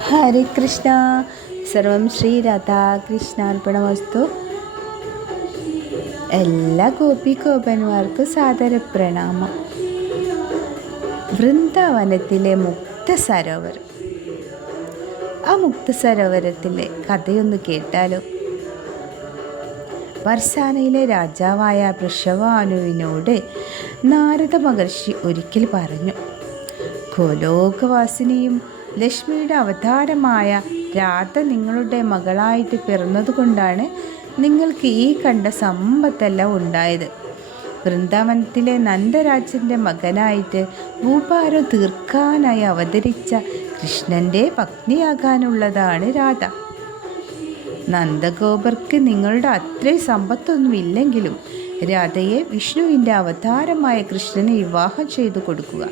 ഹരേ കൃഷ്ണ. സർവം ശ്രീ രാധാകൃഷ്ണാർപ്പണമസ്തു. എല്ലാ ഗോപി ഗോപന്മാർക്കും സാദര പ്രണാമം വൃന്ദാവനത്തിലെ മുക്ത സരോവരം ആ മുക്ത സരോവരത്തിലെ കഥയൊന്ന് കേട്ടാലോ? വർഷാനയിലെ രാജാവായ വൃഷവാനുവിനോട് നാരദ മഹർഷി ഒരിക്കൽ പറഞ്ഞു ഗോലോകവാസിനിയും ലക്ഷ്മിയുടെ അവതാരമായ രാധ നിങ്ങളുടെ മകളായിട്ട് പിറന്നതുകൊണ്ടാണ് നിങ്ങൾക്ക് ഈ കണ്ട സമ്പത്തെല്ലാം ഉണ്ടായത്. വൃന്ദാവനത്തിലെ നന്ദരാജന്റെ മകനായിട്ട് ഭൂഭാരം തീർക്കാനായി അവതരിച്ച കൃഷ്ണന്റെ പത്നിയാകാനുള്ളതാണ് രാധ. നന്ദഗോപർക്ക് നിങ്ങളുടെ അത്രയും സമ്പത്തൊന്നുമില്ലെങ്കിലും രാധയെ വിഷ്ണുവിന്റെ അവതാരമായ കൃഷ്ണനെ വിവാഹം ചെയ്തു കൊടുക്കുക.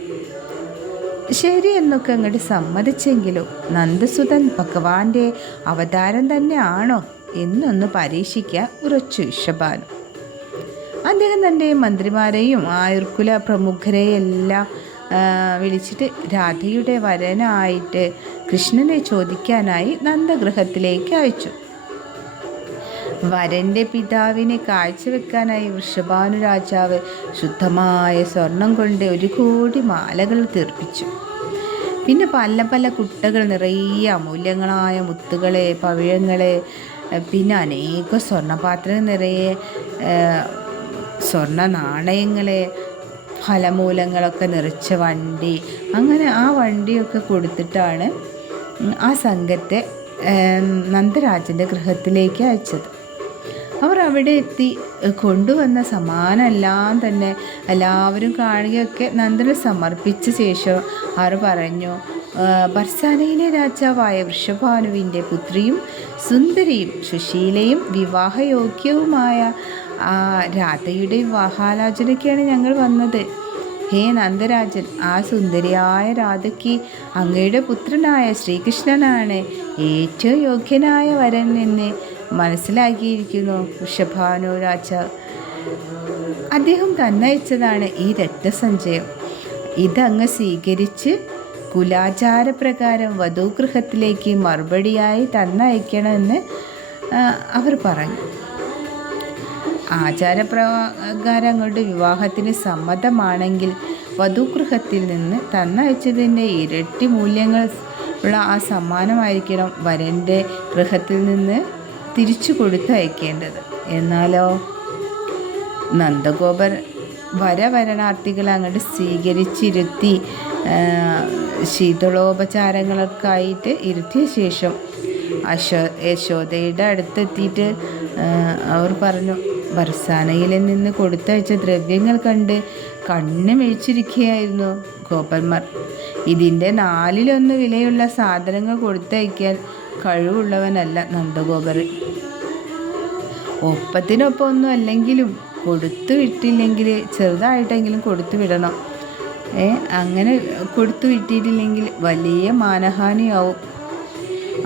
ശരി എന്നൊക്കെ അങ്ങോട്ട് സമ്മതിച്ചെങ്കിലും നന്ദസുതൻ ഭഗവാന്റെ അവതാരം തന്നെ ആണോ എന്നൊന്ന് പരീക്ഷിക്കുക ഉറച്ചു ഇഷബാനു അദ്ദേഹം തന്റെ മന്ത്രിമാരെയും ആയുർക്കുല പ്രമുഖരെയെല്ലാം വിളിച്ചിട്ട് രാധയുടെ വരനായിട്ട് കൃഷ്ണനെ ചോദിക്കാനായി നന്ദഗൃഹത്തിലേക്ക് അയച്ചു. വരന്റെ പിതാവിനെ കാഴ്ചവെക്കാനായി വൃഷഭാനു രാജാവ് ശുദ്ധമായ സ്വർണം കൊണ്ട് ഒരു കോടി മാലകൾ തീർപ്പിച്ചു. പിന്നെ പല പല കുട്ടകൾ നിറയെ അമൂല്യങ്ങളായ മുത്തുകളെ പവിഴങ്ങളെ പിന്നെ അനേക സ്വർണപാത്രങ്ങൾ നിറയെ സ്വർണ നാണയങ്ങളെ ഫലമൂലങ്ങളൊക്കെ നിറച്ച വണ്ടി. അങ്ങനെ ആ വണ്ടിയൊക്കെ കൊടുത്തിട്ടാണ് ആ സംഘത്തെ നന്ദരാജന്റെ ഗൃഹത്തിലേക്ക് അയച്ചത്. അവർ അവിടെ എത്തി കൊണ്ടുവന്ന സമ്മാനമെല്ലാം തന്നെ എല്ലാവരും കാണുകയൊക്കെ നന്ദന് സമർപ്പിച്ച ശേഷം അവർ പറഞ്ഞു "ആ, ബർസാനയിലെ രാജാവായ വൃഷഭാനുവിന്റെ പുത്രിയും സുന്ദരിയും സുശീലയും വിവാഹയോഗ്യവുമായ രാധയുടെ വിവാഹാലോചനയ്ക്കാണ് ഞങ്ങൾ വന്നത്. ഹേ നന്ദരാജൻ ആ സുന്ദരിയായ രാധയ്ക്ക് അങ്ങയുടെ പുത്രനായ ശ്രീകൃഷ്ണനാണ് ഏറ്റവും യോഗ്യനായ വരൻ എന്ന് മനസ്സിലാക്കിയിരിക്കുന്നു. വൃഷഭാനു അദ്ദേഹം തന്നയച്ചതാണ് ഈ രക്തസഞ്ചയം. ഇതങ്ങ് സ്വീകരിച്ച് കുലാചാരപ്രകാരം വധൂഗൃഹത്തിലേക്ക് മറുപടിയായി തന്നയക്കണമെന്ന് അവർ പറഞ്ഞു. ആചാരപ്രകാരം അങ്ങോട്ട് വിവാഹത്തിന് സമ്മതമാണെങ്കിൽ വധുഗൃഹത്തിൽ നിന്ന് തന്നയച്ചതിന്റെ ഇരട്ടി മൂല്യങ്ങൾ ഉള്ള ആ സമ്മാനമായിരിക്കണം വരന്റെ ഗൃഹത്തിൽ നിന്ന് തിരിച്ചു കൊടുത്തയക്കേണ്ടത്. എന്നാലോ? നന്ദഗോപർ വരവരണാർത്ഥികളെ അങ്ങോട്ട് സ്വീകരിച്ചിരുത്തി ശീതളോപചാരങ്ങളൊക്കെയായിട്ട് ഇരുത്തിയ ശേഷം അശോ യശോദയുടെ അടുത്തെത്തിയിട്ട് അവർ പറഞ്ഞു ബർസാനയിൽ നിന്ന് കൊടുത്തയച്ച ദ്രവ്യങ്ങൾ കണ്ട് കണ്ണ് മേച്ചിരിക്കുകയായിരുന്നു ഗോപന്മാർ. ഇതിന്റെ നാലിലൊന്ന് വിലയുള്ള സാധനങ്ങൾ കൊടുത്തയക്കാൻ കഴിവുള്ളവനല്ല നന്ദഗോപർ. ഒപ്പത്തിനൊപ്പം ഒന്നും അല്ലെങ്കിലും കൊടുത്തു വിട്ടില്ലെങ്കിൽ ചെറുതായിട്ടെങ്കിലും കൊടുത്തു വിടണം. ഏ അങ്ങനെ കൊടുത്തു വിട്ടിട്ടില്ലെങ്കിൽ വലിയ മാനഹാനിയാവും.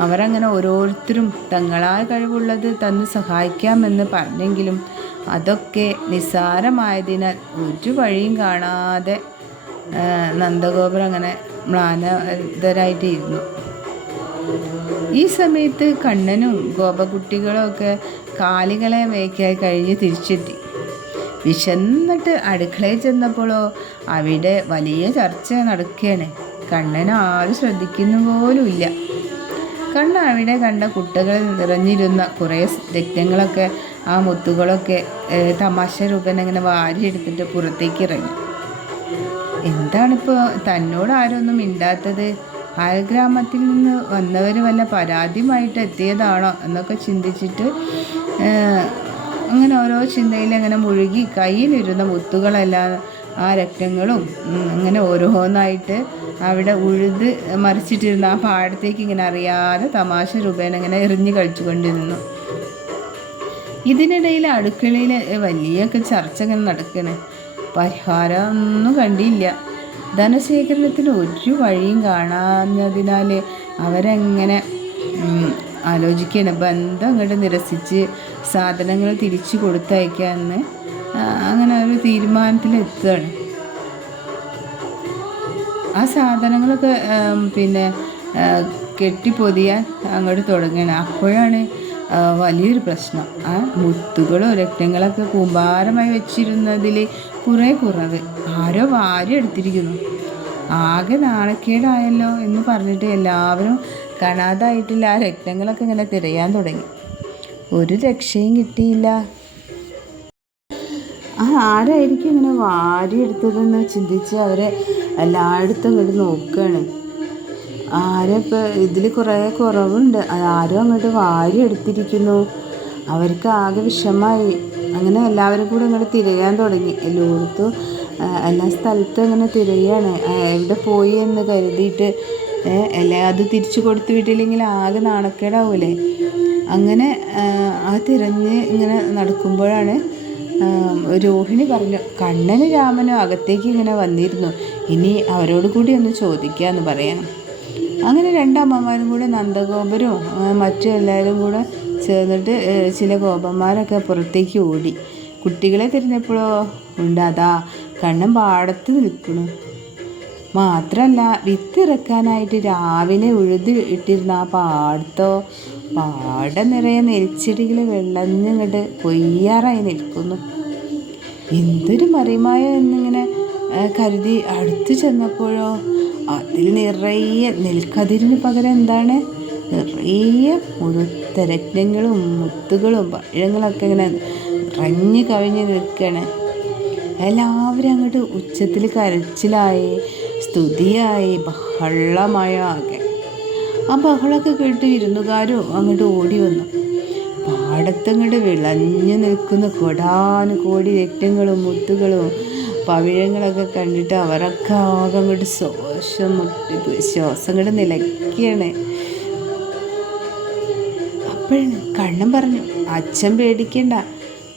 അവരങ്ങനെ ഓരോരുത്തരും തങ്ങളായ കഴിവുള്ളത് തന്ന് സഹായിക്കാമെന്ന് പറഞ്ഞെങ്കിലും അതൊക്കെ നിസ്സാരമായതിനാൽ ഒരു വഴിയും കാണാതെ നന്ദഗോപുരം അങ്ങനെ മ്ലാനതരായിട്ട് ഇരുന്നു ഈ സമയത്ത് കണ്ണനും ഗോപകുട്ടികളും ഒക്കെ കാലികളെ മേക്കായി കഴിഞ്ഞ് തിരിച്ചെത്തി. വിശന്നിട്ട് അടുക്കളയിൽ ചെന്നപ്പോഴോ അവിടെ വലിയ ചർച്ച നടക്കുകയാണ്. കണ്ണൻ ആരും ശ്രദ്ധിക്കുന്നു പോലുമില്ല കണ്ണ അവിടെ കണ്ട കുട്ടകളിൽ നിറഞ്ഞിരുന്ന കുറേ രക്തങ്ങളൊക്കെ ആ മുത്തുകളൊക്കെ തമാശ രൂപേണ ഇങ്ങനെ വാരിയെടുത്തിട്ട് പുറത്തേക്ക് ഇറങ്ങി. എന്താണിപ്പോൾ തന്നോട് ആരൊന്നും മിണ്ടാത്തത്? അയൽഗ്രാമത്തിൽ നിന്ന് വന്നവർ വല്ല പരാതിയുമായിട്ട് എത്തിയതാണോ എന്നൊക്കെ ചിന്തിച്ചിട്ട് അങ്ങനെ ഓരോ ചിന്തയിൽ അങ്ങനെ മുഴുകി കയ്യിലിരുന്ന മുത്തുകളെല്ലാം ആ രക്തങ്ങളും അങ്ങനെ ഓരോന്നായിട്ട് അവിടെ ഉഴുത് മറിച്ചിട്ടിരുന്ന. ആ പാടത്തേക്ക് ഇങ്ങനെ അറിയാതെ തമാശ രൂപേണ ഇങ്ങനെ എറിഞ്ഞു കളിച്ചുകൊണ്ടിരുന്നു. ഇതിനിടയിൽ അടുക്കളയിൽ വലിയൊക്കെ ചർച്ച ഇങ്ങനെ നടക്കണേ. പരിഹാരം ഒന്നും കണ്ടില്ല. ധനശേഖരണത്തിന് ഒരു വഴിയും കാണാഞ്ഞതിനാൽ അവരെങ്ങനെ ആലോചിക്കുകയാണ് ബന്ധം അങ്ങോട്ട് നിരസിച്ച് സാധനങ്ങൾ തിരിച്ചു കൊടുത്തയക്കാമെന്ന് അങ്ങനെ ഒരു തീരുമാനത്തിലെത്തുകയാണ് ആ സാധനങ്ങളൊക്കെ പിന്നെ കെട്ടിപ്പൊതിയാൻ അങ്ങോട്ട് തുടങ്ങണം. അപ്പോഴാണ് വലിയൊരു പ്രശ്നം. ആ മുത്തുകളോ രക്തങ്ങളൊക്കെ കൂമ്പാരമായി വെച്ചിരുന്നതിൽ കുറേ കുറവ്. ആരോ വാരി എടുത്തിരിക്കുന്നു. ആകെ നാണക്കേടായല്ലോ എന്ന് പറഞ്ഞിട്ട് എല്ലാവരും കാണാതായിട്ടില്ല. ആ രക്തങ്ങളൊക്കെ ഇങ്ങനെ തിരയാൻ തുടങ്ങി. ഒരു രക്ഷയും കിട്ടിയില്ല. ആ ആരായിരിക്കും ഇങ്ങനെ വാരിയെടുത്തതെന്ന് ചിന്തിച്ച് അവരെ എല്ലായിടത്തും ഇങ്ങോട്ട് നോക്കുകയാണ് ആരപ്പോൾ ഇതിൽ കുറേ കുറവുണ്ട്. ആരും അങ്ങോട്ട് വാരി എടുത്തിരിക്കുന്നു. അവർക്ക് ആകെ വിഷമായി. അങ്ങനെ എല്ലാവരും കൂടെ അങ്ങോട്ട് തിരയാൻ തുടങ്ങി. എല്ലായിടത്തും എല്ലാ സ്ഥലത്തും ഇങ്ങനെ തിരയാണ്. എവിടെ പോയി എന്ന് കരുതിയിട്ട് അല്ലെ അത് തിരിച്ചു കൊടുത്ത് വിട്ടില്ലെങ്കിൽ ആകെ നാണക്കേടാവൂലേ? അങ്ങനെ ആ, തിരഞ്ഞ് ഇങ്ങനെ നടക്കുമ്പോഴാണ് രോഹിണി പറഞ്ഞു കണ്ണന് രാമനും അകത്തേക്ക് ഇങ്ങനെ വന്നിരുന്നു. ഇനി അവരോട് കൂടി ഒന്ന് എന്ന് പറയാം. അങ്ങനെ രണ്ടമ്മമാരും കൂടെ നന്ദഗോപുരവും മറ്റു എല്ലാവരും കൂടെ ചേർന്നിട്ട് ചില ഗോപന്മാരൊക്കെ പുറത്തേക്ക് ഓടി. കുട്ടികളെ തിരഞ്ഞപ്പോഴോ ഉണ്ട് അതാ കണ്ണൻ പാടത്ത് നിൽക്കണു മാത്രമല്ല വിത്തിറക്കാനായിട്ട് രാവിലെ ഉഴുത് ഇട്ടിരുന്ന ആ പാടത്തോ പാടം നിറയെ നെൽച്ചെടികൾ വെള്ളഞ്ഞങ്ങോട്ട് കൊയ്യാറായി നിൽക്കുന്നു. എന്തൊരു മറിമായോ എന്നിങ്ങനെ കരുതി അടുത്തു ചെന്നപ്പോഴോ അതിൽ നിറയെ നെൽക്കതിരിന് പകരം എന്താണ്? നിറയെ മുഴുത്തരത്നങ്ങളും മുത്തുകളും പഴങ്ങളൊക്കെ ഇങ്ങനെ നിറഞ്ഞു കവിഞ്ഞ് നിൽക്കുകയാണ്. എല്ലാവരും അങ്ങോട്ട് ഉച്ചത്തിൽ കരച്ചിലായി സ്തുതിയായി ബഹളമായ ആകെ. ആ ബഹളമൊക്കെ കേട്ട് വിരുന്നുകാരും അങ്ങോട്ട് ഓടി വന്നു. പാടത്തങ്ങോട്ട് വിളഞ്ഞു നിൽക്കുന്ന. കൊടാനുകോടി രക്തങ്ങളും മുത്തുകളും പവിഴങ്ങളൊക്കെ കണ്ടിട്ട് അവരൊക്കെ ആകെ അങ്ങോട്ട് ശ്വാസം മുട്ടി ശ്വാസം അങ്ങോട്ട് നിലയ്ക്കുകയാണ് അപ്പോഴാണ് കണ്ണൻ പറഞ്ഞു അച്ഛൻ പേടിക്കണ്ട.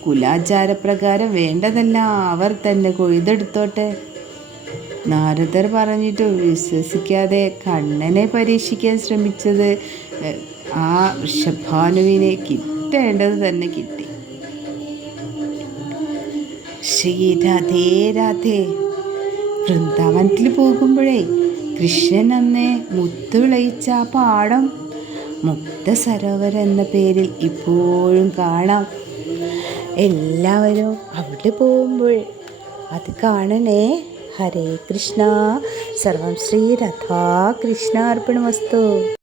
കുലാചാരപ്രകാരം വേണ്ടതല്ല അവർ തന്നെ കൊയ്തെടുത്തോട്ടെ. നാരദർ പറഞ്ഞിട്ട് വിശ്വസിക്കാതെ കണ്ണനെ പരീക്ഷിക്കാൻ ശ്രമിച്ചത് ആ ഋഷഭാനുവിനെ കിട്ടേണ്ടത് തന്നെ കിട്ടി. ശ്രീ രാധേ രാധേ. വൃന്ദാവനത്തിൽ പോകുമ്പോഴേ കൃഷ്ണൻ അന്ന് മുത്തുവിളയിച്ച ആ പാടം മുക്ത സരോവരം എന്ന പേരിൽ ഇപ്പോഴും കാണാം. എല്ലാവരും അവിടെ പോകുമ്പോൾ അത് കാണണേ. ഹരേ കൃഷ്ണ. സർവം ശ്രീ രാധാ കൃഷ്ണ അർപ്പണമസ്തു